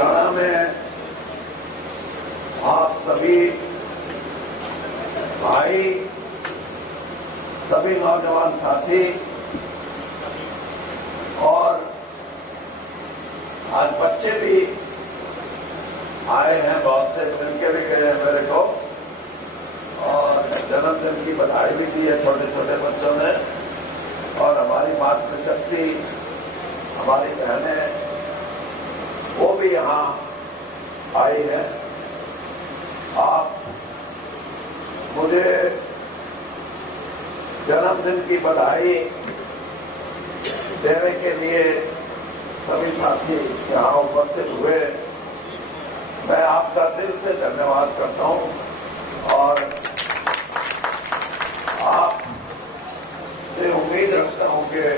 लुधियाना में आप सभी भाई, सभी नौजवान साथी और आज बच्चे भी आए हैं, बहुत से मिलके भी गए हैं मेरे को और जन्मदिन की बधाई भी दी है छोटे छोटे बच्चों ने। और हमारी मातृशक्ति, हमारी बहनें, वो भी यहाँ आई है। आप मुझे जन्मदिन की बधाई देने के लिए सभी साथी यहाँ उपस्थित हुए, मैं आपका दिल से धन्यवाद करता हूँ और आप से उम्मीद रखता हूँ कि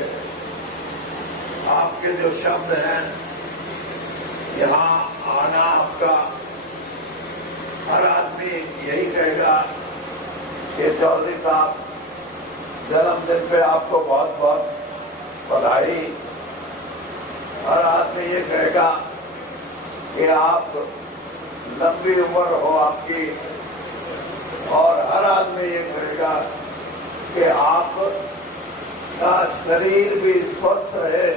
आपके जो शब्द हैं, यहाँ आना आपका, हर आदमी यही कहेगा कि चौधरी साहब जन्मदिन पे आपको बहुत बहुत बधाई। हर आदमी ये कहेगा कि आप लंबी उम्र हो आपकी, और हर आदमी ये कहेगा कि आप का शरीर भी स्वस्थ रहे,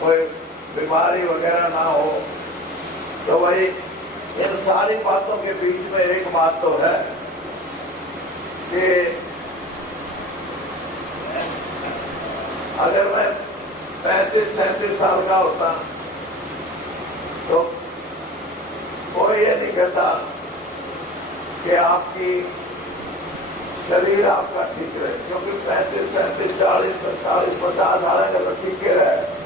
कोई बीमारी वगैरह ना हो। तो वही इन सारी बातों के बीच में एक बात तो है कि अगर मैं 35-37 साल का होता तो कोई ये नहीं कहता कि आपकी शरीर आपका ठीक रहे, क्योंकि 35-37, 40-45, 50 अगर तो ठीक ही रहे।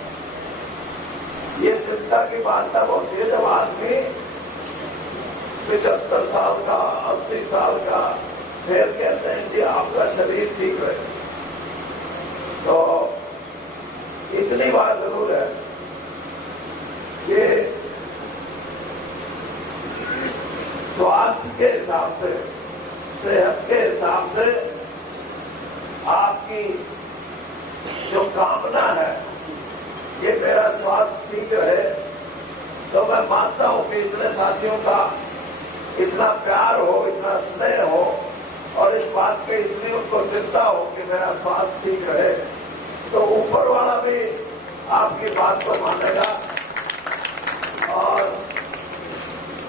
ये चिंता की बात तब होती है जब आदमी 75 साल का, 80 साल का, फिर कहते हैं कि आपका शरीर ठीक रहे। तो इतनी बात जरूर है कि स्वास्थ्य के हिसाब से, सेहत के हिसाब से आपकी जो कामना है कि मेरा स्वास्थ्य ठीक रहे, तो मैं मानता हूं कि इतने साथियों का इतना प्यार हो, इतना स्नेह हो और इस बात की इतनी उनको चिंता हो कि मेरा स्वास्थ्य ठीक रहे, तो ऊपर वाला भी आपकी बात को मानेगा। और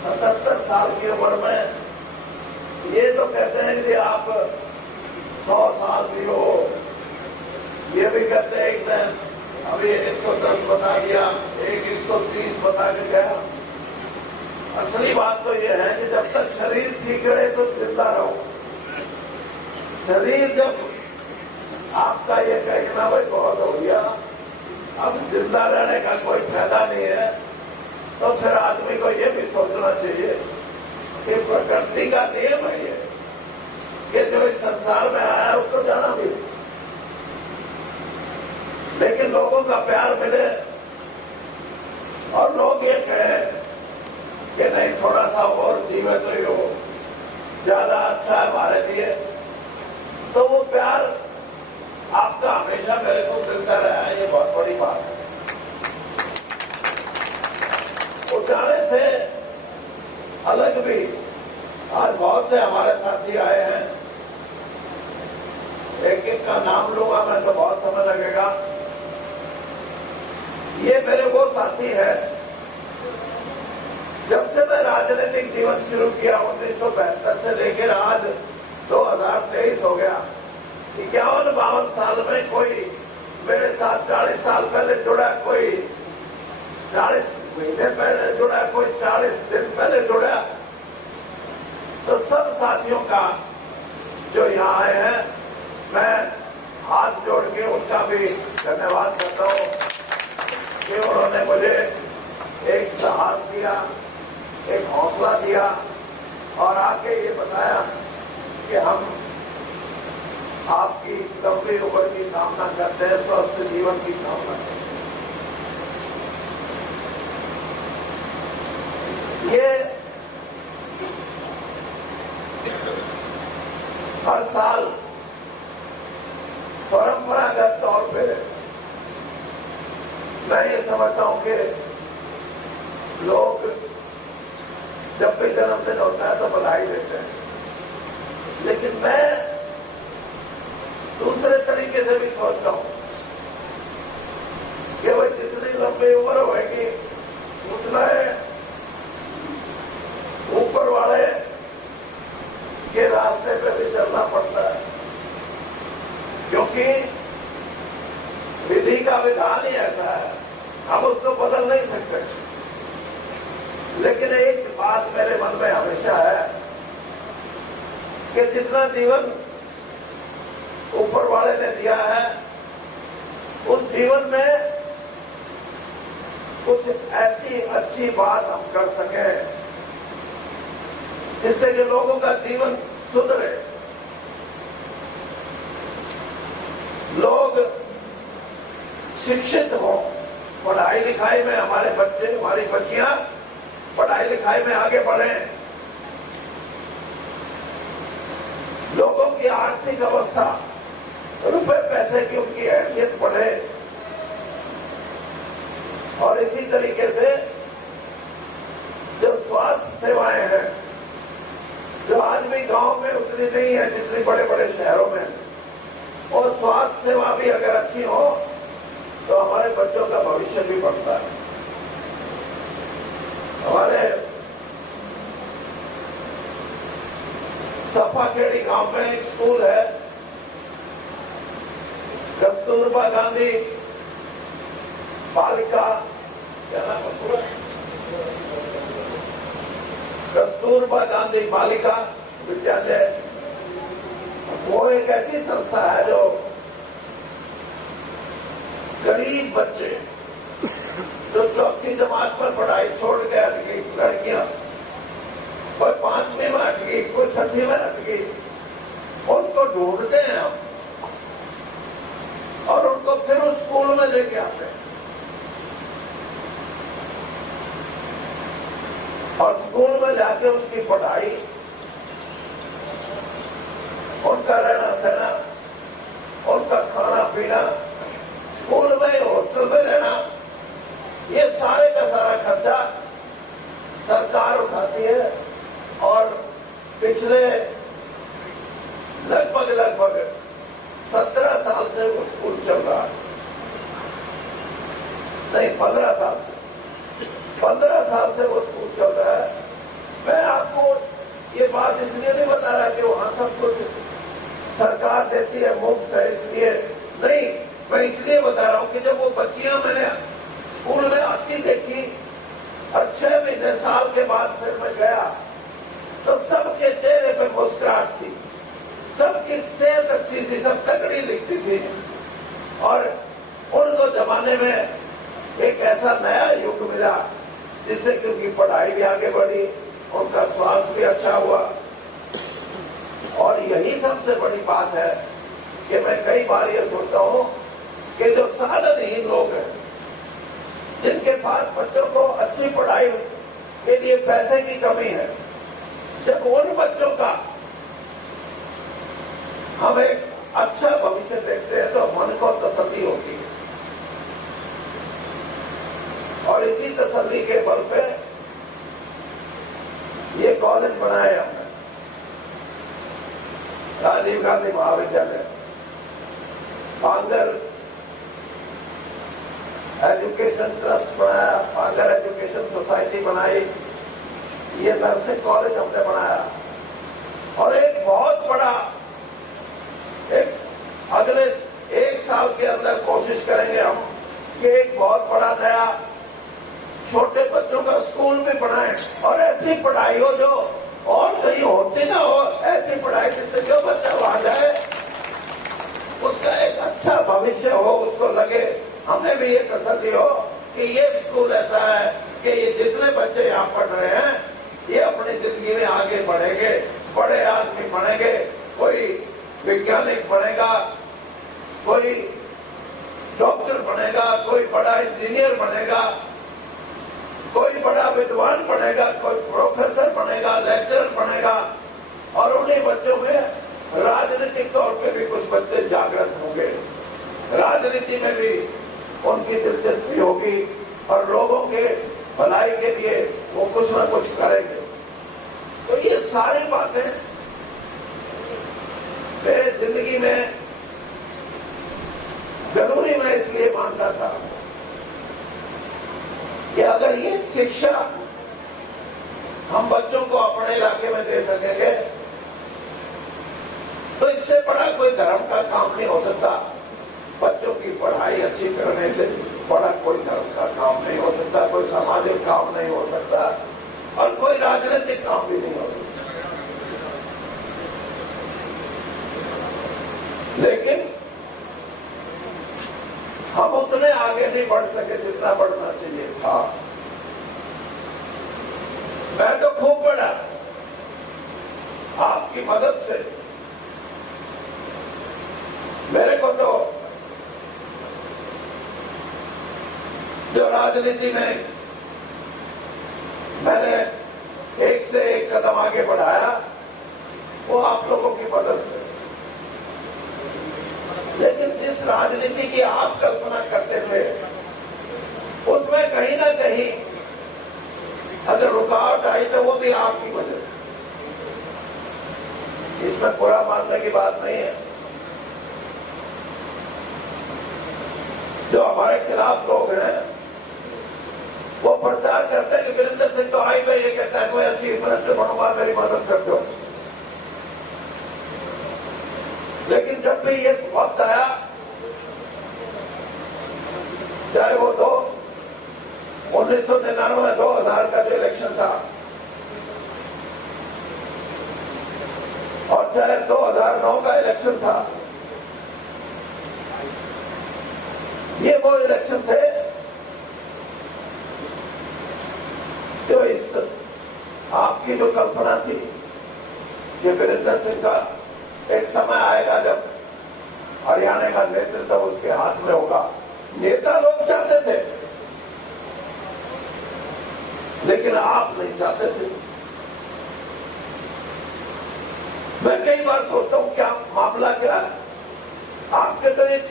77 साल की उम्र में ये तो कहते हैं कि आप 100 साल भी हो, ये भी कहते हैं एक दिन अभी 110 बता गया, एक 130 बता के गया। असली बात तो ये है कि जब तक शरीर ठीक रहे तो जिंदा रहो। शरीर जब आपका ये कहना भाई बहुत हो गया, अब जिंदा रहने का कोई फायदा नहीं है, तो फिर आदमी को ये भी सोचना चाहिए कि प्रकृति का नियम है ये कि जो इस संसार में आया है उसको जाना भी, लेकिन लोगों का प्यार मिले और लोग ये कहें कि नहीं थोड़ा सा और जीवन तो ही हो, ज्यादा अच्छा है हमारे लिए, तो वो प्यार आपका हमेशा मेरे को मिलता रहा है। ये बहुत बड़ी बात है। उठाने से अलग भी आज बहुत से हमारे साथी आए हैं, एक एक का नाम लूंगा मैं तो बहुत समय लगेगा। ये मेरे वो साथी है, जब से मैं राजनीतिक जीवन शुरू किया 1972 से लेकर आज 2023 हो गया, 51-52 साल में कोई मेरे साथ 40 साल पहले जुड़ा, कोई 40 महीने पहले जुड़ा, कोई 40 दिन पहले जुड़ा। तो सब साथियों का जो यहाँ आए हैं, मैं हाथ जोड़ के उनका भी धन्यवाद करता हूँ कि उन्होंने मुझे एक साहस दिया, एक हौसला दिया और आके ये बताया कि हम आपकी लंबी उम्र की कामना करते हैं, स्वस्थ जीवन की कामना करते हैं। ये हर साल परंपरागत तौर पे मैं ये समझता हूं कि लोग जब भी जन्मदिन होता है तो बधाई देते हैं, लेकिन मैं दूसरे तरीके से भी सोचता हूं कि वह जितनी लंबी उम्र होगी उतना ऊपर वाले के रास्ते पे भी चलना पड़ता है, क्योंकि विधि का विधान ही ऐसा है, हम उसको बदल नहीं सकते। लेकिन एक बात मेरे मन में हमेशा है कि जितना जीवन ऊपर वाले ने दिया है उस जीवन में कुछ ऐसी अच्छी बात हम कर सकें जिससे कि लोगों का जीवन सुधरे, लोग शिक्षित हों, पढ़ाई लिखाई में हमारे बच्चे हमारी बच्चियां पढ़ाई लिखाई में आगे बढ़ें, लोगों की आर्थिक अवस्था रुपए पैसे की उनकी हैसियत बढ़े, और इसी तरीके से जो स्वास्थ्य सेवाएं हैं जो आज भी गांव में उतनी नहीं है जितनी बड़े बड़े शहरों में, और स्वास्थ्य सेवा भी अगर अच्छी हो तो हमारे बच्चों का भविष्य भी बढ़ता है। हमारे सफाखेड़ी गांव में एक स्कूल है, कस्तूरबा गांधी बालिका, क्या नाम है पूरा? कस्तूरबा गांधी बालिका विद्यालय। वो एक ऐसी संस्था है जो गरीब बच्चे जो चौथी जमात पर पढ़ाई छोड़ के हट गई, लड़कियां कोई 5वीं में हट गई, कोई 6वीं में हट गई, उनको ढूंढते हैं हम और उनको फिर उस स्कूल में लेके आते हैं, और स्कूल में जाके उनकी पढ़ाई, उनका रहना सहना, उनका खाना पीना, स्कूल में हॉस्टल में रहना, ये सारे का सारा खर्चा सरकार उठाती है। और पिछले लगभग 17 साल से वो स्कूल चल रहा है, नहीं 15 साल से, 15 साल से वो स्कूल चल रहा है। मैं आपको ये बात इसलिए नहीं बता रहा कि वहां सब कुछ सरकार देती है, मुफ्त है, इसलिए नहीं, मैं इसलिए बता रहा हूं कि जब वो बच्चियां मैंने स्कूल में आती देखी और 6 महीने साल के बाद फिर मैं गया तो सबके चेहरे पे मुस्कुराहट थी, सबकी सेहत अच्छी थी, सब तगड़ी दिखती थी, और उनको जमाने में एक ऐसा नया युग मिला जिससे कि उनकी पढ़ाई भी आगे बढ़ी, उनका स्वास्थ्य भी अच्छा हुआ। और यही सबसे बड़ी बात है कि मैं कई बार ये सोचता हूं कि जो साधनहीन लोग हैं, जिनके पास बच्चों को अच्छी पढ़ाई के लिए पैसे की कमी है, जब उन बच्चों का हम एक अच्छा भविष्य देखते हैं तो मन को तसल्ली होती है, और इसी तसल्ली के बल पे ये कॉलेज बनाया हमने, राजीव गांधी महाविद्यालय, पांगर एजुकेशन ट्रस्ट बनाया, पांगर एजुकेशन सोसाइटी बनाई, ये नर्सिंग कॉलेज हमने बनाया, और एक बहुत बड़ा अगले 1 साल के अंदर कोशिश करेंगे हम कि एक बहुत बड़ा नया छोटे बच्चों का स्कूल भी बनाएं, और ऐसी पढ़ाई हो जो और कहीं होती ना हो, ऐसी पढ़ाई जिससे जो बच्चा वहां जाए उसका एक अच्छा भविष्य हो, उसको लगे, हमें भी ये तसल्ली हो कि ये स्कूल ऐसा है कि ये जितने बच्चे यहाँ पढ़ रहे हैं ये अपनी जिंदगी में आगे बढ़ेंगे, बड़े आदमी बनेंगे, कोई वैज्ञानिक बनेगा, कोई डॉक्टर बनेगा, कोई बड़ा इंजीनियर बनेगा, कोई बड़ा विद्वान बनेगा, कोई प्रोफेसर बनेगा, लेक्चरर बनेगा, और उन्हीं बच्चों में राजनीतिक तौर पे भी कुछ बच्चे जागृत होंगे, राजनीति में भी उनकी दिलचस्पी होगी, और लोगों के भलाई के लिए वो कुछ न कुछ करेंगे। तो ये सारी बातें मेरे जिंदगी में जरूरी मैं इसलिए मानता था कि अगर ये शिक्षा हम बच्चों को अपने इलाके में दे सकेंगे तो इससे बड़ा कोई धर्म का काम नहीं हो सकता। बच्चों की पढ़ाई अच्छी करने से बड़ा कोई धर्म का काम नहीं हो सकता, कोई सामाजिक काम नहीं हो सकता और कोई राजनीतिक काम भी नहीं हो सकता। लेकिन हम उतने आगे नहीं बढ़ सके जितना बढ़ना चाहिए था। मैं तो खूब बढ़ा आपकी मदद से। मेरे को तो जो राजनीति में मैंने एक से एक कदम आगे बढ़ाया वो आप लोगों की मदद से। लेकिन जिस राजनीति की आप कल्पना करते थे उसमें कहीं ना कहीं अगर रुकावट आई तो वो भी आपकी वजह से। इसमें बुरा मानने की बात नहीं है। जो हमारे खिलाफ लोग हैं वो प्रचार करते हैं कि वीरेंद्र सिंह तो आई भाई ये कहता है मैं चीफ मिनिस्टर बनूंगा, मेरी मदद कर दो। लेकिन जब भी ये वक्त आया, चाहे वो 1999-2000 का जो इलेक्शन था और चाहे 2009 का इलेक्शन था, ये वो इलेक्शन थे जो इस आपकी जो कल्पना थी कि वीरेंद्र सिंह का एक समय आएगा जब हरियाणा का नेतृत्व उसके हाथ में होगा। नेता लोग चाहते थे लेकिन आप नहीं चाहते थे। मैं कई बार सोचता हूं क्या मामला क्या है आपके। तो एक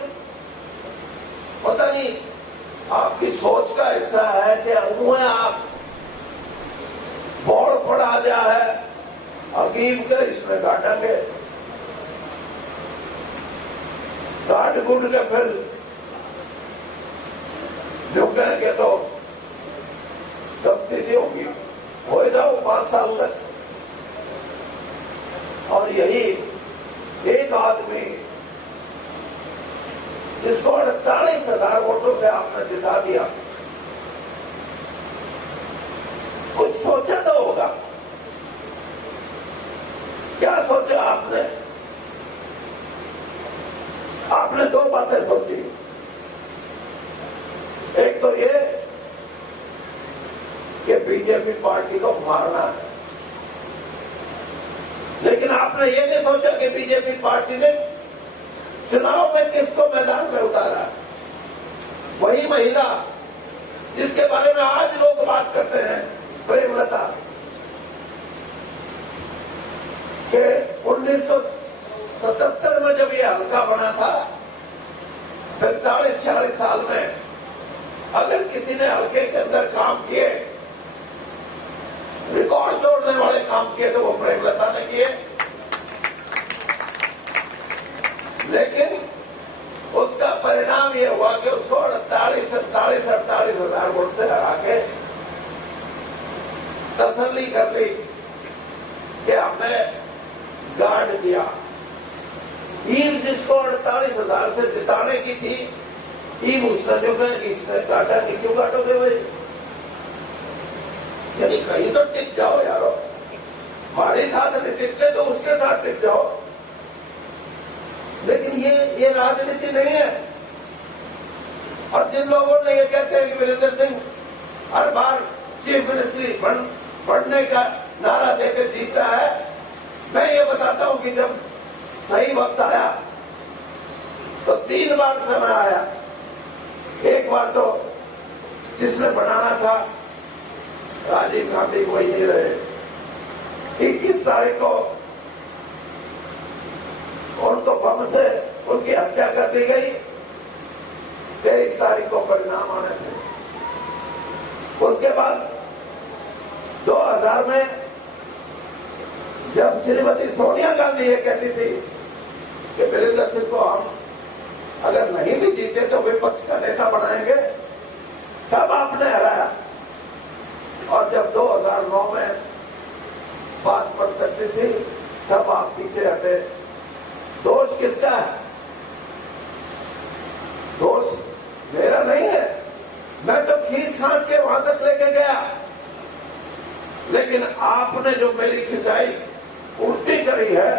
पता नहीं आपकी सोच का हिस्सा है कि मुंह आप बोड़ पड़ा गया है अकीब के इसमें काटेंगे, काट कूट के फिर झुकेंगे तो तब्दीली होगी, हो जाओ 5 साल तक। और यही एक आदमी जिसको 48,000 वोटों से आपने जिता दिया, कुछ सोचा तो होगा। क्या सोचा आपने? आपने 2 बातें सोची। एक तो ये कि बीजेपी पार्टी को मारना है, लेकिन आपने ये नहीं सोचा कि बीजेपी पार्टी ने चुनाव में किसको मैदान में उतारा। वही महिला जिसके बारे में आज लोग बात करते हैं, प्रेमलता, कि 1977 में जब ये हल्का बना था, 45-46 साल में अगर किसी ने हल्के के अंदर काम किए, रिकॉर्ड तोड़ने वाले काम किए, तो वो प्रेमलता ने किए। लेकिन उसका परिणाम ये हुआ कि उसको 48 हजार वोट से हरा के तसल्ली कर ली कि हमने गाड़ दिया। ईद जिसको 48,000 से जिताने की थी, ईद उसने जो कहा कि इसने काटा कि क्यों काटोगे भाई, यानी कहीं तो टिक जाओ यारो। हमारे साथ नहीं टिकते तो उसके साथ टिक जाओ। लेकिन ये राजनीति नहीं है। और जिन लोगों ने ये कहते हैं कि वीरेंद्र सिंह हर बार चीफ मिनिस्ट्री बनने का नारा देकर जीता है, मैं ये बताता हूं कि जब सही वक्त आया तो 3 बार समय आया। एक बार तो जिसने बनाना था राजीव गांधी वही नहीं रहे। 21 तारीख को उनको बम से उनकी हत्या कर दी गई। 23 तारीख को परिणाम आने थे। उसके बाद 2000 में जब श्रीमती सोनिया गांधी ये कहती थी कि वीरेंद्र सिंह को हम अगर नहीं भी जीते तो विपक्ष का नेता बनाएंगे, तब आपने हराया। और जब 2009 में बात पड़ सकती थी तब आप पीछे हटे। दोष किसका है? दोष मेरा नहीं है, मैं तो खींच खांच के वहां तक लेके गया, लेकिन आपने जो मेरी खिंचाई उल्टी करी है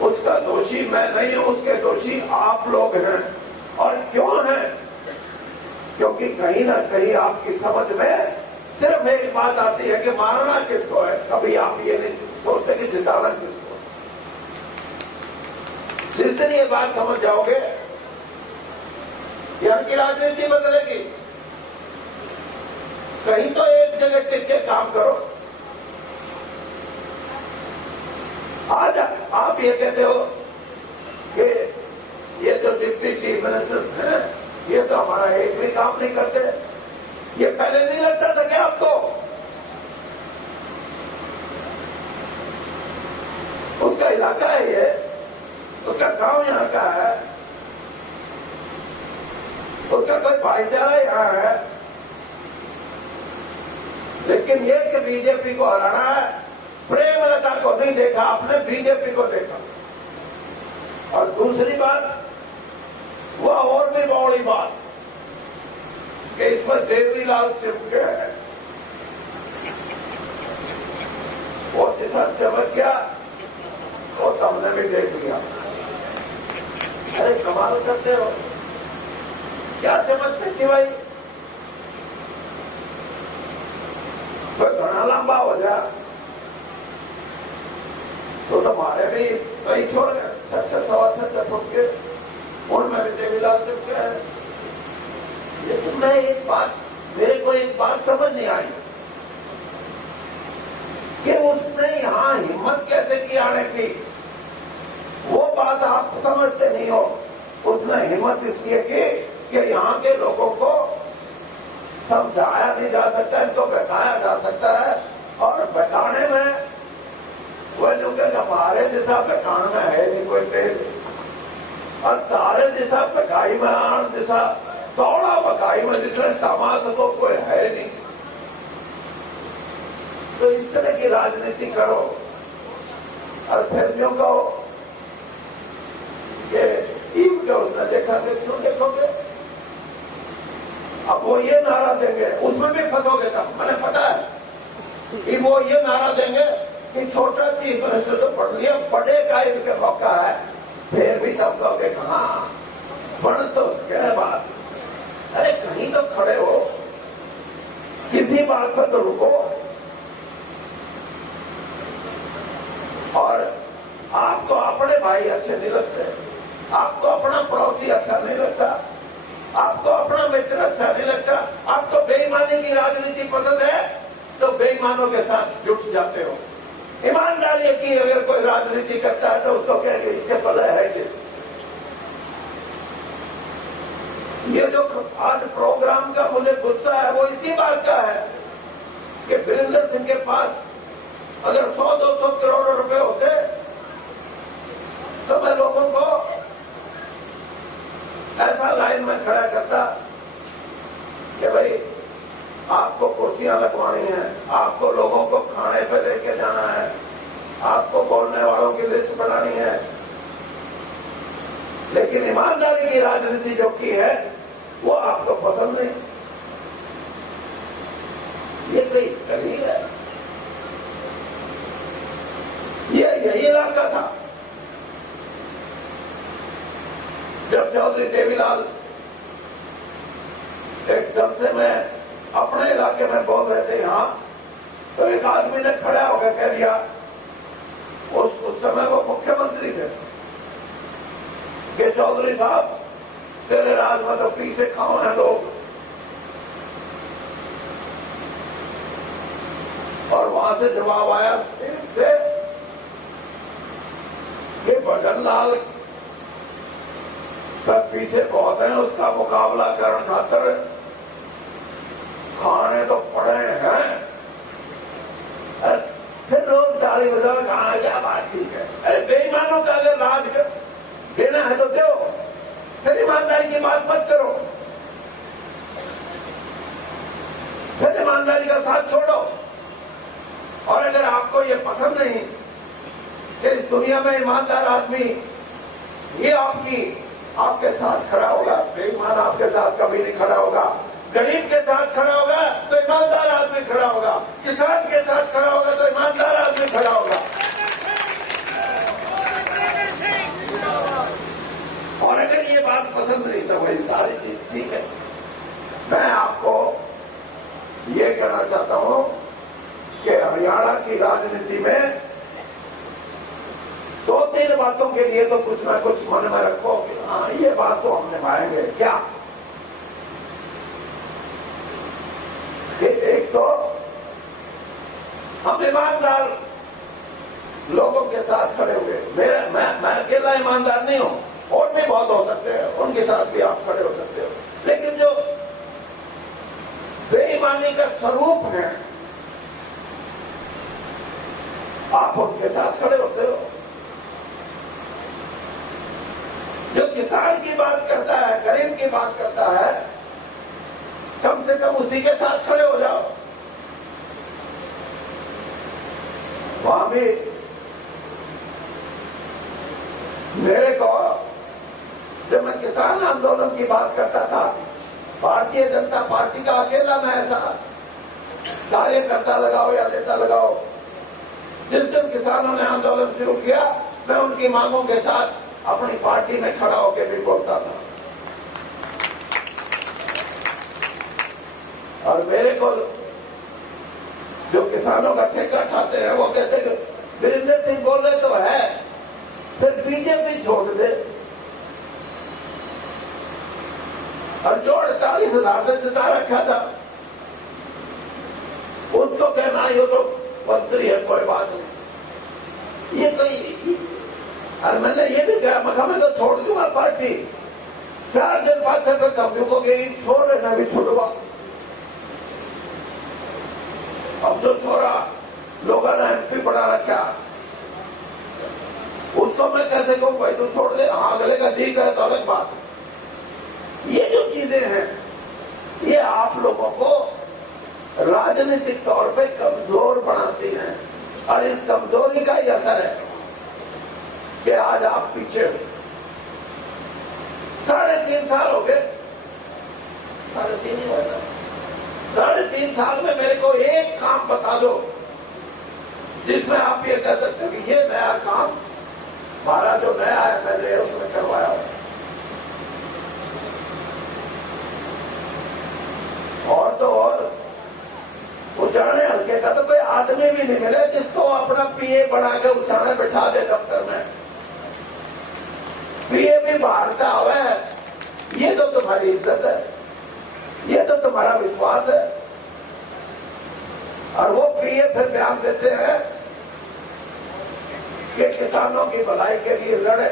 उसका दोषी मैं नहीं हूं, उसके दोषी आप लोग हैं। और क्यों हैं? क्योंकि कहीं ना कहीं आपकी समझ में सिर्फ एक बात आती है कि मारना किसको है, कभी आप ये नहीं सोचते कि जिताना किसको है। जिस दिन ये बात समझ जाओगे यहाँ की राजनीति बदलेगी। कहीं तो एक जगह टिक के काम करो। आज आप ये कहते हो कि ये जो डिप्टी चीफ मिनिस्टर हैं ये तो हमारा एक भी काम नहीं करते। ये पहले नहीं लगता था क्या आपको? उसका इलाका है ये, उसका गांव यहाँ का है, उसका कोई भाईचारा यहाँ है। लेकिन ये कि बीजेपी को हराना है, प्रेमलता को नहीं देखा आपने, बीजेपी को देखा। और दूसरी बात, वह और भी बड़ी बात कि इसमें देवीलाल चिपके है, वो जैसा चमक गया वो तो हमने भी देख लिया। अरे कमाल करते हो, क्या समझते थी भाई? कोई घना लंबा हो जाए तो तुम्हारे भी कई छोरे 6-6 फुट के, उनमें भी देवीलाल चिपके है। लेकिन मैं एक बात, मेरे को एक बात समझ नहीं आई कि उसने यहां हिम्मत कैसे की आने की। वो बात आप समझते नहीं हो। उसने हिम्मत इसलिए की कि यहाँ के लोगों को समझाया नहीं जा सकता, इनको बैठाया जा सकता है। और बैठाने में वह जो कि हमारे जैसा बैठाने में है नहीं कोई तेज, और तारे जैसा बकाई में आन जैसा थोड़ा बकाई में जितने तमाश को कोई है नहीं। तो इस तरह की राजनीति करो और फिर यूं कहो कि ईव के उसने देखा कि क्यों देखोगे? अब वो ये नारा देंगे, उसमें भी फंसोगे तब, मैंने पता है कि वो ये नारा देंगे कि छोटा चीफ मिनिस्टर तो पढ़ लिया, बड़े का इनके मौका है। फिर भी तब कहोगे हाँ पढ़ तो क्या है बात। अरे कहीं तो खड़े हो, किसी बात पर तो रुको। और आपको अपने भाई अच्छे नहीं लगते, आपको अपना पड़ोसी अच्छा नहीं लगता, आपको अपना मित्र अच्छा नहीं लगता, आपको बेईमानी की राजनीति पसंद है तो बेईमानों के साथ जुट जाते हो। ईमानदारी की अगर कोई राजनीति करता है तो उसको कहेंगे इसके पता है कि ये जो आज प्रोग्राम का मुझे गुस्सा है वो इसी बात का है कि वीरेंद्र सिंह के पास अगर 100-200 करोड़ रुपए होते तो मैं लोगों को ऐसा लाइन में खड़ा करता कि भाई आपको कुर्सियां लगवानी है, आपको लोगों को खाने पे लेके जाना है, आपको बोलने वालों की लिस्ट बनानी है। लेकिन ईमानदारी की राजनीति जो की है वो आपको पसंद नहीं। ये कोई दलील है? ये यही इलाका था जब चौधरी देवीलाल एकदम से मैं अपने इलाके में बोल रहे थे यहां, तो एक आदमी ने खड़ा होकर कह दिया, उस समय वो मुख्यमंत्री थे, कि चौधरी साहब तेरे राज में तो पीछे खाओ हैं लोग। और वहां से जवाब आया स्टेट से कि भजन लाल पीछे बहुत है, उसका मुकाबला करने खातर खाने तो पड़े हैं। फिर लोग की बात मत करो, फिर ईमानदारी का साथ छोड़ो। और अगर आपको ये पसंद नहीं कि इस दुनिया में ईमानदार आदमी ये आपके साथ खड़ा होगा, बेईमान आपके साथ कभी नहीं खड़ा होगा। गरीब के साथ खड़ा होगा तो ईमानदार आदमी खड़ा होगा, किसान के साथ खड़ा होगा तो ईमानदार आदमी खड़ा होगा। और अगर ये बात पसंद नहीं तो वही सारी चीज ठीक है। मैं आपको ये कहना चाहता हूं कि हरियाणा की राजनीति में 2-3 बातों के लिए तो कुछ ना कुछ मन में रखो कि हाँ ये बात तो हम निभाएंगे। क्या? एक तो हम ईमानदार लोगों के साथ खड़े हुए। मैं अकेला ईमानदार नहीं हूं, और भी बहुत हो सकते हैं, उनके साथ भी आप खड़े हो सकते हो। लेकिन जो बेईमानी का स्वरूप है आप उनके साथ खड़े होते हो। जो किसान की बात करता है, गरीब की बात करता है, कम से कम उसी के साथ खड़े हो जाओ। वहां भी मेरे को जब मैं किसान आंदोलन की बात करता था, भारतीय जनता पार्टी का अकेला मैं ऐसा कार्यकर्ता लगाओ या नेता लगाओ, जिस दिन किसानों ने आंदोलन शुरू किया मैं उनकी मांगों के साथ अपनी पार्टी में खड़ा होकर भी बोलता था। और मेरे को जो किसानों का ठेका खाते हैं वो कहते हैं वीरेंद्र सिंह बोल रहे तो है, फिर बीजेपी छोड़ दे। और जो 48,000 से जिता रखा था उसको कहना ये तो मंत्री है, कोई बात नहीं। ये कोई, और मैंने ये भी कहा मखा मैं तो छोड़ दूंगा पार्टी। 4 दिन बाद से फिर कब्जों को गई छोड़ लेना भी छुड़वा। अब जो छोरा लोगों ने एमपी बना रखा उसको मैं कैसे कहूं भाई तू छोड़ दे, हाँ अगले का ठीक है तो अलग बात है। ये जो चीजें हैं ये आप लोगों को राजनीतिक तौर पे कमजोर बनाती हैं, और इस कमजोरी का ही असर है कि आज आप पीछे 3.5 साल हो गए, 3.5 ही होगा। 3.5 साल में मेरे को एक काम बता दो जिसमें आप ये कह सकते हो कि ये नया काम हमारा जो नया है मैंने उसमें करवाया। और तो और उचाने हल्के का तो कोई आदमी भी नहीं मिले जिसको अपना पीए बना के उचाने बिठा दे दफ्तर में। पीए भी बाहर का हुआ है, ये तो तुम्हारी इज्जत है, ये तो तुम्हारा विश्वास है। और वो पीए फिर बयान देते हैं कि किसानों की भलाई के लिए लड़े,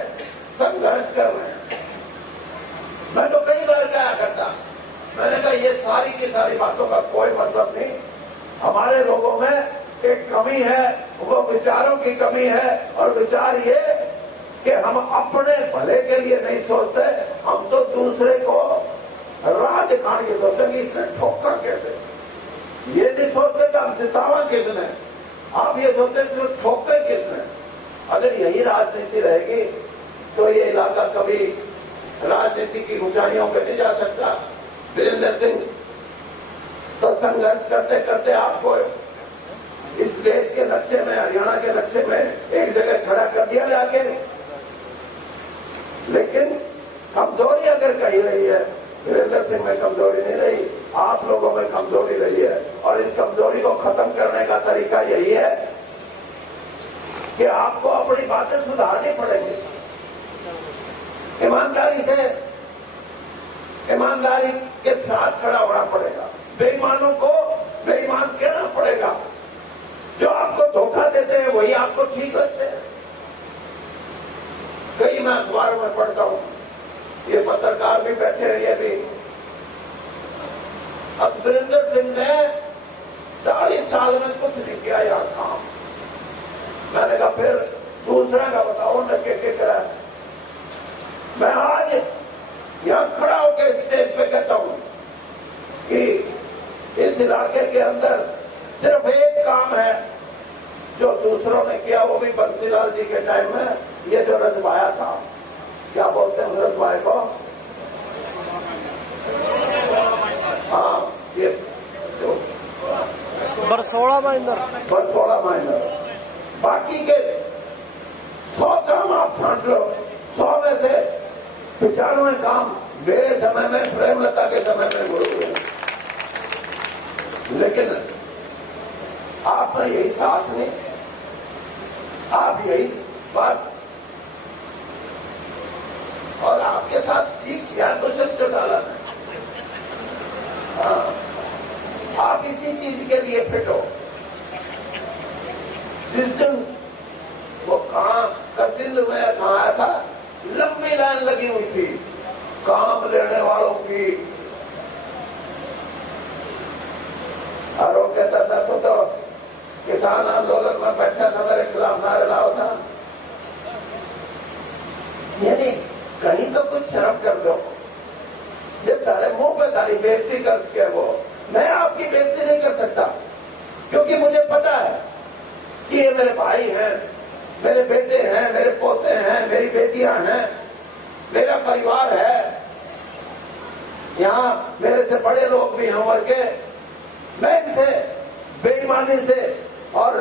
संघर्ष कर रहे हैं। मैं तो कई बार कहा करता, मैंने कहा ये सारी की सारी बातों का कोई मतलब नहीं। हमारे लोगों में एक कमी है, वो विचारों की कमी है। और विचार ये कि हम अपने भले के लिए नहीं सोचते, हम तो दूसरे को राह दिखाने की सोचते कि इससे ठोका कैसे। ये नहीं सोचते कि हम जितावा किसने, आप ये सोचते कि ठोके किसने। अगर यही राजनीति रहेगी तो ये इलाका कभी राजनीति की ऊंचाइयों पर नहीं जा सकता। वीरेंद्र सिंह तो संघर्ष करते करते आपको इस देश के नक्शे में, हरियाणा के नक्शे में एक जगह खड़ा कर दिया जाके। लेकिन कमजोरी अगर कही रही है, वीरेंद्र सिंह में कमजोरी नहीं रही, आप लोगों में कमजोरी रही है। और इस कमजोरी को खत्म करने का तरीका यही है कि आपको अपनी बातें सुधारनी पड़ेगी। ईमानदारी के साथ खड़ा होना पड़ेगा। बेईमानों को बेईमान कहना पड़ेगा। जो आपको धोखा देते हैं वही आपको ठीक लगते हैं। कई मैं अखबार में पढ़ता हूं, ये पत्रकार भी बैठे हैं, ये भी। अब वीरेंद्र सिंह ने 40 साल में कुछ नहीं किया यार काम। मैंने कहा फिर दूसरा का बताओ न के करा। मैं आज यहां खड़ा होकर स्टेज पे कहता हूं कि इस इलाके के अंदर सिर्फ एक काम है जो दूसरों ने किया, वो भी बंसीलाल जी के टाइम में, ये जो रजवाया था, क्या बोलते हैं रजवाए को? हाँ, ये जो बरसोड़ा माइनर, बरसोड़ा माइनर। बाकी के 100 काम आप छांट लो, 100 में से 95 काम मेरे समय में, प्रेमलता के समय में हुए। लेकिन आप में यही साहस नहीं, आप यही बात, और आपके साथ सीख या तो सब डाला है। आप इसी चीज के लिए फिट हो। जिस दिन वो कहां कसिंध में कहा आया था, लंबी लाइन लगी हुई थी काम लेने वालों की, और वो कहता था तो किसान आंदोलन में बैठा था, मेरे खिलाफ नारे लाओ था। यानी कहीं तो कुछ शर्म कर दो। ये तारे मुंह पे तारी बेइज्जती कर सके वो, मैं आपकी बेइज्जती नहीं कर सकता, क्योंकि मुझे पता है कि ये मेरे भाई हैं, मेरे बेटे हैं, मेरे पोते हैं, मेरी बेटियां हैं, मेरा परिवार है, यहां मेरे से बड़े लोग भी हैं उम्र के। मैं इनसे बेईमानी से और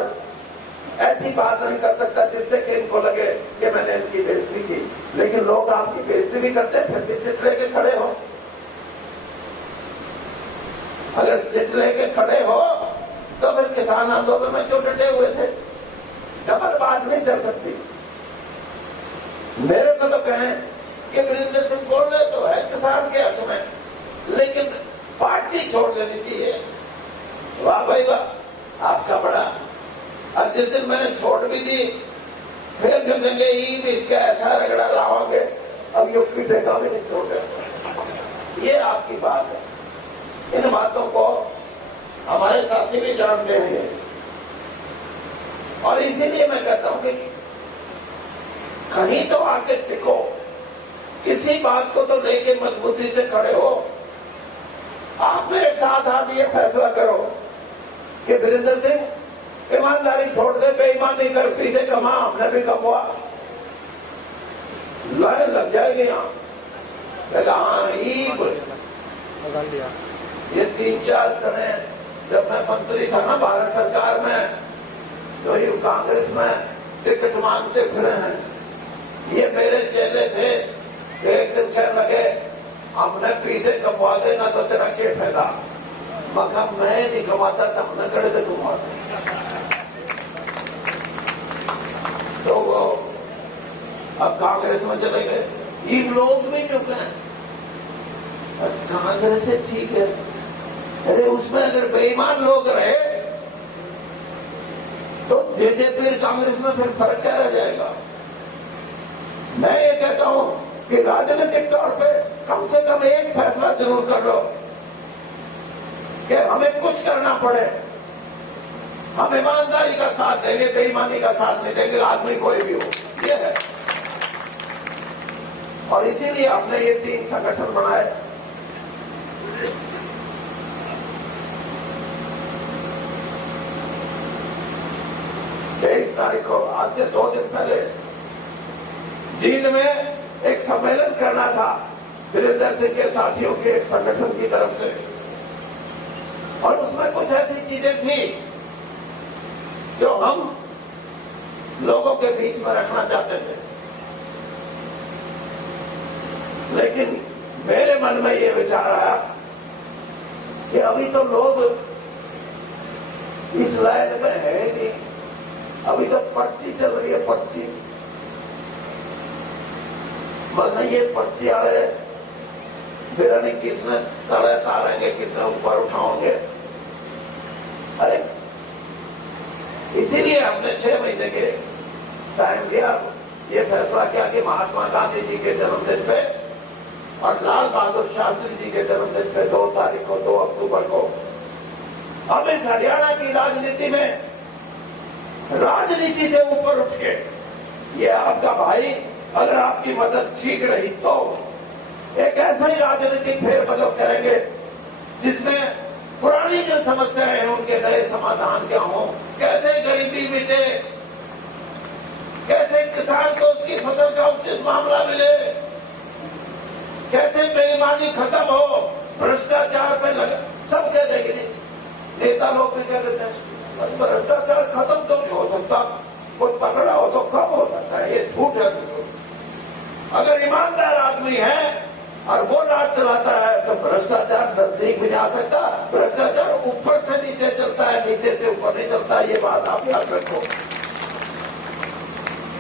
ऐसी बात नहीं कर सकता जिससे कि इनको लगे कि मैंने इनकी बेइज्जती की। लेकिन लोग आपकी बेइज्जती भी करते हैं, फिर भी चिट लेके खड़े हो। अगर चिट लेके खड़े हो तो फिर किसान आंदोलन में क्यों डटे हुए थे? डबल बात नहीं चल सकती। मेरे को तो कहें कि वीरेंद्र सिंह बोल रहे तो है किसान के हक में, लेकिन पार्टी छोड़ देनी चाहिए। वाह भाई वाह, आपका बड़ा। और जिस दिन मैंने छोड़ भी दी, फिर जो देंगे ईद इसका ऐसा रगड़ा लाओगे, अब ये पीटेगा भी नहीं छोड़े। ये आपकी बात है। इन बातों को हमारे साथी भी जानते हैं, और इसीलिए मैं कहता हूं कि कहीं तो आके टिको, किसी बात को तो लेके मजबूती से खड़े हो। आप मेरे साथ हाथ ये फैसला करो कि वीरेंद्र सिंह ईमानदारी छोड़ दे, बेईमानी कर, पीछे कमा, हमने भी कमवा, लड़ाई लग जाएगी। हाँ, ये 3-4 जने, जब मैं मंत्री था ना भारत सरकार में, तो ये कांग्रेस में टिकट मांगते फिरे हैं। ये मेरे चेले थे। एक दिन कहने लगे हमने पीछे कमवा देना तो तेरा क्या फायदा? मगर मैं नहीं कमाता था, हमने कड़े से कमाते। तो वो अब कांग्रेस में चले गए। ये लोग भी चुप हैं। कांग्रेस से ठीक है, अरे उसमें अगर बेईमान लोग रहे तो जेजेपी कांग्रेस में फिर फर्क क्या रह जाएगा? मैं ये कहता हूं कि राजनीतिक तौर पे कम से कम एक फैसला जरूर कर लो कि हमें कुछ करना पड़े, हम ईमानदारी का साथ देंगे, बेईमानी का साथ नहीं देंगे, आदमी कोई भी हो। ये है, और इसीलिए हमने ये 3 संगठन बनाए। तारीख को, आज से 2 दिन पहले जींद में एक सम्मेलन करना था वीरेंद्र सिंह के साथियों के एक संगठन की तरफ से, और उसमें कुछ ऐसी चीजें थी जो हम लोगों के बीच में रखना चाहते थे। लेकिन मेरे मन में ये विचार आया कि अभी तो लोग इस लाइन में है नहीं, अभी तो पर्ची चल रही है, पर्ची। वरना ये पर्ची वाले फिर नहीं किसने तले तारेंगे, किसने ऊपर उठाओगे। अरे इसीलिए हमने 6 महीने के टाइम दिया, ये फैसला किया कि महात्मा गांधी जी के जन्मदिन पे और लाल बहादुर शास्त्री जी के जन्मदिन पे 2 तारीख को, 2 अक्टूबर को, अब इस हरियाणा की राजनीति में, राजनीति से ऊपर उठ के, ये आपका भाई, अगर आपकी मदद ठीक रही तो एक ऐसा ही राजनीतिक फेरबदल करेंगे जिसमें पुरानी जो समस्याएं हैं उनके नए समाधान क्या हो, कैसे गरीबी मिटे, कैसे किसान को उसकी फसल का उचित मामला मिले, कैसे बेईमानी खत्म हो, भ्रष्टाचार पे लगा, सब कह देंगे। नेता लोग भी कह देते हैं बस भ्रष्टाचार खत्म तो नहीं हो सकता, कोई पकड़ा हो तो कम हो सकता है, ये झूठ है। अगर ईमानदार आदमी है और वो राज चलाता है तो भ्रष्टाचार नजदीक भी जा सकता, भ्रष्टाचार ऊपर से नीचे चलता है, नीचे से ऊपर नहीं चलता, ये बात आप याद रखो।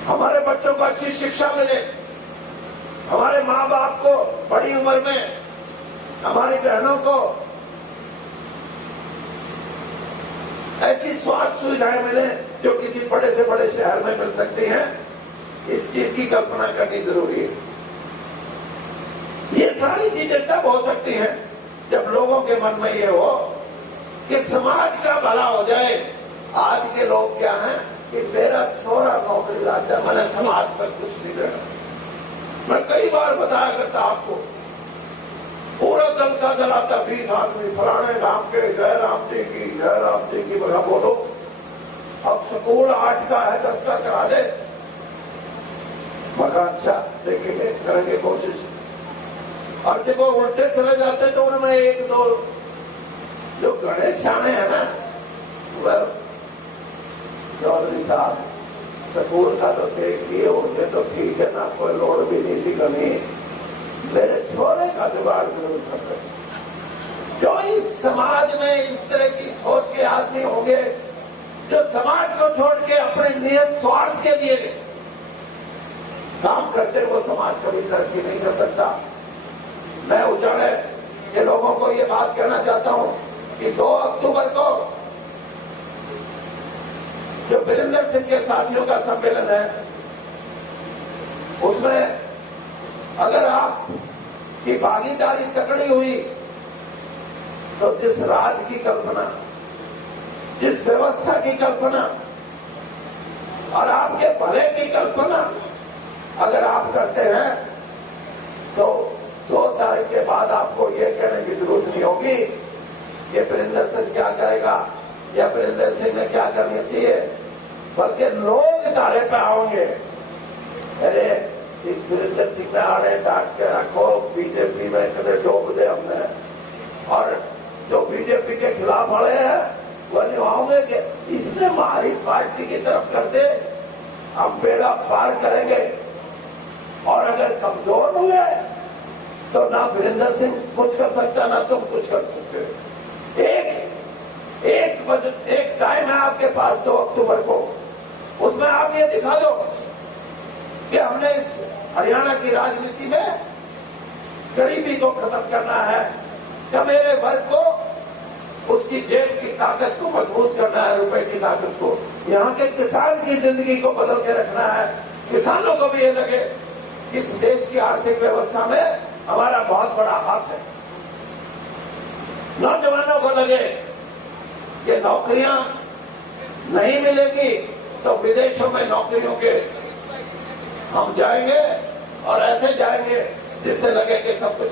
हमारे बच्चों को अच्छी शिक्षा मिले, हमारे माँ बाप को बड़ी उम्र में, हमारी बहनों को ऐसी स्वास्थ्य सुविधाएं मिले जो किसी बड़े से बड़े शहर में मिल सकती हैं, इस चीज की कल्पना करनी जरूरी है। ये सारी चीजें तब हो सकती हैं जब लोगों के मन में ये हो कि समाज का भला हो जाए। आज के लोग क्या हैं कि मेरा छोरा नौकरी लग जाए, मैंने समाज पर कुछ नहीं लेना। मैं कई बार बताया करता आपको, पूरा दल का दल आता 20 आदमी फलाने गांव के जयराम जी की बगा बोलो, अब स्कूल 8 का है 10 का करा दे। मगर अच्छा देखेंगे, करेंगे कोशिश। और जब वो उल्टे चले जाते तो उनमें एक दो जो गणेश सियाने हैं ना, वह चौधरी साहब स्कूल का तो देख लिए, उनके तो ठीक है ना, कोई लोड भी नहीं थी कमी, मेरे छोरे का जुगाड़ जरूर करते। जो इस समाज में इस तरह की सोच के आदमी होंगे जो समाज को छोड़ के अपने नियत स्वार्थ के लिए काम करते, वो समाज कभी तरक्की नहीं कर सकता। मैं उजाड़े के लोगों को ये बात कहना चाहता हूं कि 2 अक्टूबर को जो वीरेंद्र सिंह के साथियों का सम्मेलन है, उसमें अगर आप की भागीदारी तकड़ी हुई तो जिस राज की कल्पना, जिस व्यवस्था की कल्पना और आपके भले की कल्पना अगर आप करते हैं तो 2 तारीख के बाद आपको ये कहने की जरूरत नहीं होगी कि वीरेंद्र सिंह क्या करेगा या वीरेंद्र सिंह ने क्या करना चाहिए, बल्कि लोग तारे पे आओगे, अरे इस वीरेंद्र सिंह ने आड़े डांट के रखो, बीजेपी में कदे डोब दे हमने। और जो बीजेपी के खिलाफ अड़े हैं वो नहीं आओगे कि इसने हमारी पार्टी की तरफ कर दे, हम बेड़ा पार करेंगे। और अगर कमजोर हुए तो ना वीरेंद्र सिंह कुछ कर सकता, ना तुम कुछ कर सकते। एक टाइम है आपके पास 2 अक्टूबर को, उसमें आप ये दिखा दो कि हमने इस हरियाणा की राजनीति में गरीबी को खत्म करना है, कमेरे वर्ग को उसकी जेब की ताकत को मजबूत करना है, रुपए की ताकत को, यहाँ के किसान की जिंदगी को बदल के रखना है। किसानों को भी ये लगे इस देश की आर्थिक व्यवस्था में हमारा बहुत बड़ा हाथ है। नौजवानों को लगे कि नौकरियां नहीं मिलेगी तो विदेशों में नौकरियों के हम जाएंगे और ऐसे जाएंगे जिससे लगे कि सब कुछ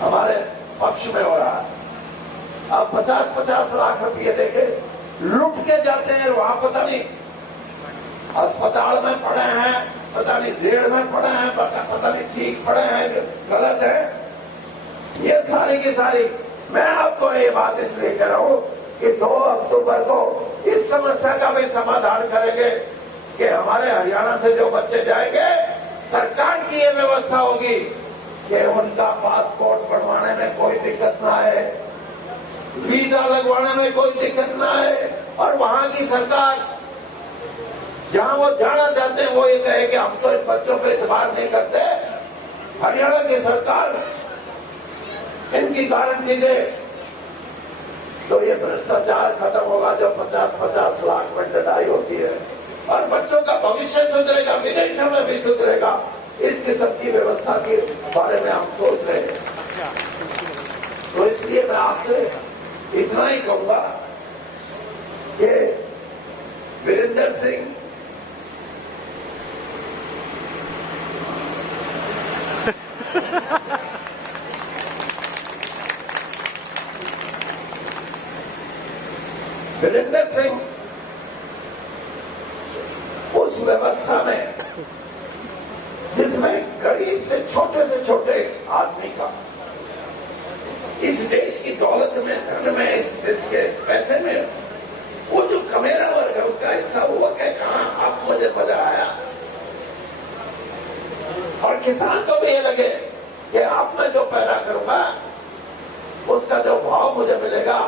हमारे पक्ष में हो रहा है। अब 50-50 लाख रुपये देके लुट के जाते हैं, वहां पता नहीं अस्पताल में पड़े हैं, पता नहीं जेल में पड़े हैं, पता नहीं ठीक पड़े हैं, गलत है। ये सारी की सारी मैं आपको ये बात इसलिए कह रहा हूं कि 2 अक्टूबर को इस समस्या का भी समाधान करेंगे कि हमारे हरियाणा से जो बच्चे जाएंगे, सरकार की ये व्यवस्था होगी कि उनका पासपोर्ट बनवाने में कोई दिक्कत ना आए, वीजा लगवाने में कोई दिक्कत ना आए, और वहां की सरकार जहां वो जाना चाहते हैं वो ये कहे कि हम तो इन बच्चों पे इतबार नहीं करते, हरियाणा की सरकार इनकी गारंटी दे, तो ये भ्रष्टाचार खत्म होगा जो 50-50 लाख में लड़ाई होती है, और बच्चों का भविष्य सुधरेगा, विदेशों में भी सुधरेगा। इस किस्म की व्यवस्था के बारे में हम सोच रहे हैं। तो इसलिए मैं आपसे इतना ही कहूंगा कि वीरेंद्र सिंह वीरेंद्र सिंह उस व्यवस्था में जिसमें गरीब से छोटे आदमी का इस देश की दौलत में, धन में, इस देश के पैसे में वो जो कमेरा वर्ग है उसका हिस्सा हुआ क्या? कहां आप मुझे मजा आया। और किसान को भी ये लगे कि आप मैं जो पैदा करूंगा उसका जो भाव मुझे मिलेगा,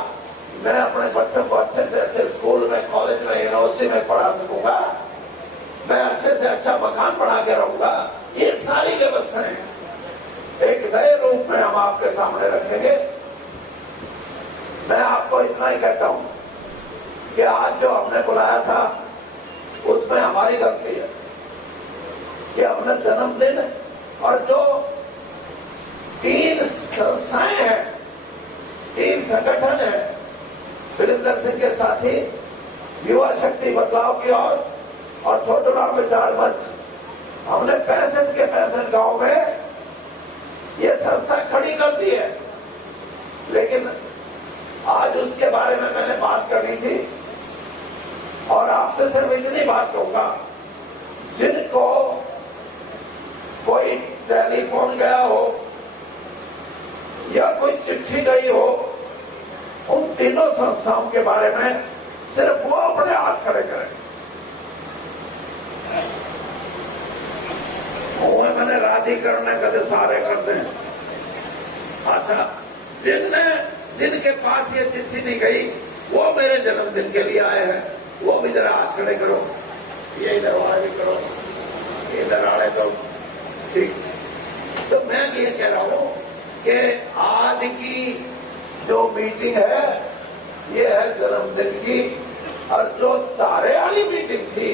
मैं अपने बच्चों को अच्छे से अच्छे स्कूल में, कॉलेज में, यूनिवर्सिटी में पढ़ा सकूंगा, मैं अच्छे से अच्छा मकान बना के रहूंगा। ये सारी व्यवस्थाएं एक नए रूप में हम आपके सामने रखेंगे। मैं आपको इतना ही कहता हूं कि आज जो हमने बुलाया था उसमें हमारी गलती है कि हमने जन्मदिन और जो 3 संस्थाएं हैं, 3 संगठन हैं, वीरेंद्र सिंह के साथी, युवा शक्ति बदलाव की ओर और छोटूराम विचार मंच, हमने 65 के 65 गांव में ये संस्था खड़ी कर दी है। लेकिन आज उसके बारे में मैंने बात करनी थी और आपसे सिर्फ इतनी बात कहूंगा, जिनको कोई टेलीफोन गया हो या कोई चिट्ठी गई हो, उन तीनों संस्थाओं के बारे में सिर्फ वो अपने हाथ खड़े करें। वो मैंने राधिकरण कदे सारे करते हैं। अच्छा, जिनके पास ये चिट्ठी नहीं गई वो मेरे जन्मदिन के लिए आए हैं, वो भी जरा हाथ खड़े करो। ये इधर वाले भी करो, इधर वाले तो ठीक। तो मैं ये कह रहा हूं कि आज की जो मीटिंग है ये है जन्मदिन की, और जो तारे वाली मीटिंग थी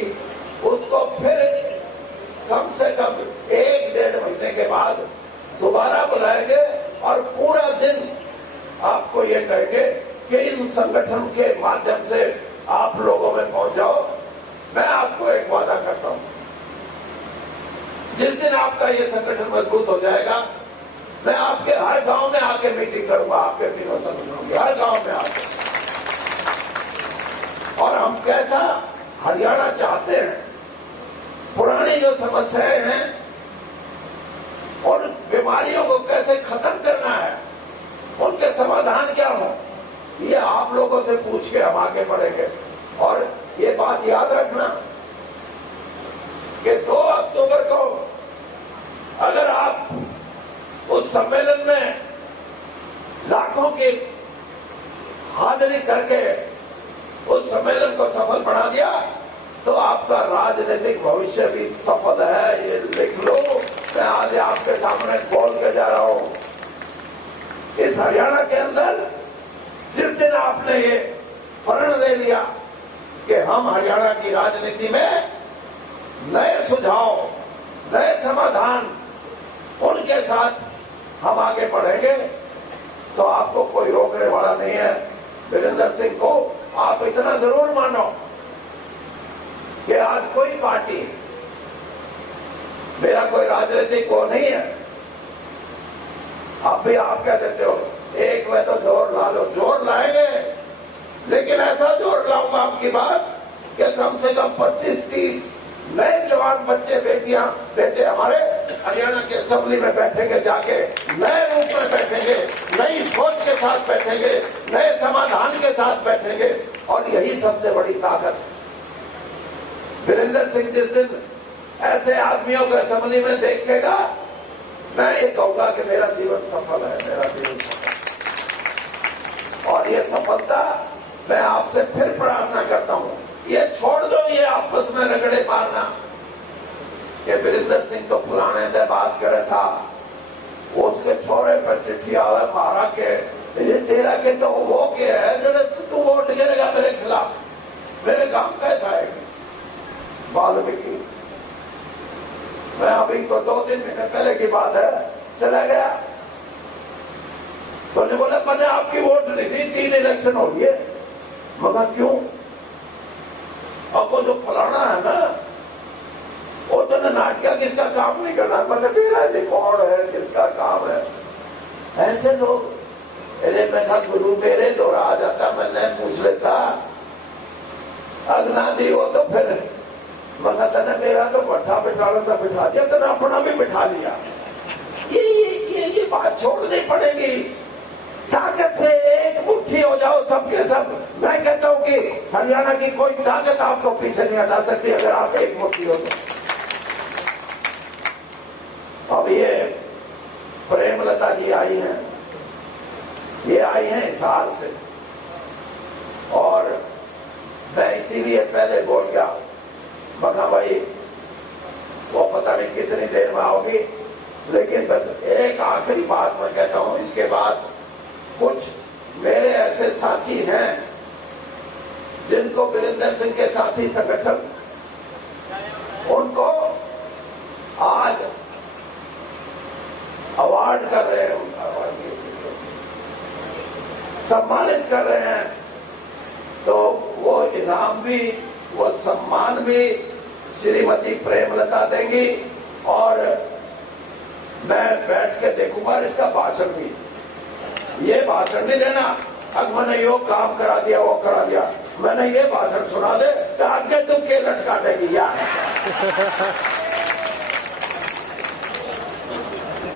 उसको फिर कम से कम 1-1.5 महीने के बाद दोबारा बुलाएंगे और पूरा दिन आपको ये कहेंगे कि इन संगठन के माध्यम से आप लोगों में पहुंच जाओ। मैं आपको एक वादा करता हूं, जिस दिन आपका ये संगठन मजबूत हो जाएगा, मैं आपके हर गांव में आके मीटिंग करूंगा, आपके तीनों संगठनों के हर गांव में आके। और हम कैसा हरियाणा चाहते हैं, पुरानी जो समस्याएं हैं और बीमारियों को कैसे खत्म करना है, उनके समाधान क्या हो, ये आप लोगों से पूछ के हम आगे बढ़ेंगे। और ये बात याद रखना कि 2 अक्टूबर को अगर आप उस सम्मेलन में लाखों की हाजिरी करके उस सम्मेलन को सफल बना दिया तो आपका राजनीतिक भविष्य भी सफल है। ये लिख लो, मैं आज आपके सामने बोल के जा रहा हूं। इस हरियाणा के अंदर जिस दिन आपने ये प्रण ले लिया कि हम हरियाणा की राजनीति में नए सुझाव, नए समाधान, उनके साथ हम आगे बढ़ेंगे, तो आपको कोई रोकने वाला नहीं है। वीरेंद्र सिंह को आप इतना जरूर मानो कि आज कोई पार्टी, मेरा कोई राजनीतिक वो नहीं है। अब भी आप क्या देते हो, एक में तो जोर ला लो, जोर लाएंगे, लेकिन ऐसा जोर लाऊंगा आपकी बात कि कम से कम 25-30 नए जवान बच्चे, बेटियां, बेटे हमारे हरियाणा के असेंबली में बैठेंगे, जाके नए रूप में बैठेंगे, नई सोच के साथ बैठेंगे, नए समाधान के साथ बैठेंगे। और यही सबसे बड़ी ताकत। वीरेंद्र सिंह जिस दिन ऐसे आदमियों को असेंबली में देखेगा, मैं ये कहूंगा कि मेरा जीवन सफल है, मेरा जीवन सफल। और ये सफलता मैं आपसे फिर प्रार्थना करता हूं, ये छोड़ दो ये आपस में रगड़े मारना कि वीरेंद्र सिंह तो पुराने से बात करे था, उसके छोरे पर चिट्ठी आवे मारा के ये तेरा के तो वो के है जो तू वोट गिरेगा मेरे खिलाफ, मेरे काम कैसा आएगी। वाल्मीकि, मैं अभी तो 2-3 महीने पहले की बात है, चला गया तो बोला मैंने आपकी वोट नहीं दी, 3 इलेक्शन हो गए। मगर क्यों? अब वो जो फलाना है ना, वो तो नाटका किसका काम नहीं करना, मतलब मेरा रिकॉर्ड है किसका काम है। ऐसे लोग, अरे मैं था गुरु मेरे दोहरा आ जाता, मैंने पूछ लेता अगना दी हो तो फिर मना तने मेरा तो भट्ठा बिठाना था, बिठा दिया, तेरा अपना भी बिठा लिया। ये बात छोड़नी पड़ेगी। ताकत से एक मुट्ठी हो जाओ सबके सब। मैं कहता हूं कि हरियाणा की कोई ताकत आपको पीछे नहीं हटा सकती अगर आप एक मुट्ठी हो तो। अब ये प्रेमलता जी आई हैं, ये आई हैं हिसार से, और मैं इसीलिए पहले बोल गया, मना भाई वो पता नहीं कितनी देर में आओगी, लेकिन बस एक आखिरी बात मैं कहता हूं, इसके बाद कुछ मेरे ऐसे साथी हैं जिनको वीरेंद्र सिंह के साथी संगठन उनको आज अवार्ड कर रहे हैं, उनका सम्मानित कर रहे हैं, तो वो इनाम भी, वो सम्मान भी श्रीमती प्रेमलता देंगी, और मैं बैठ के देखूंगा इसका भाषण भी। ये भाषण नहीं देना अब मैंने यो काम करा दिया, वो करा दिया, मैंने ये भाषण सुना दे तो आगे तुम के लटका देगी यार।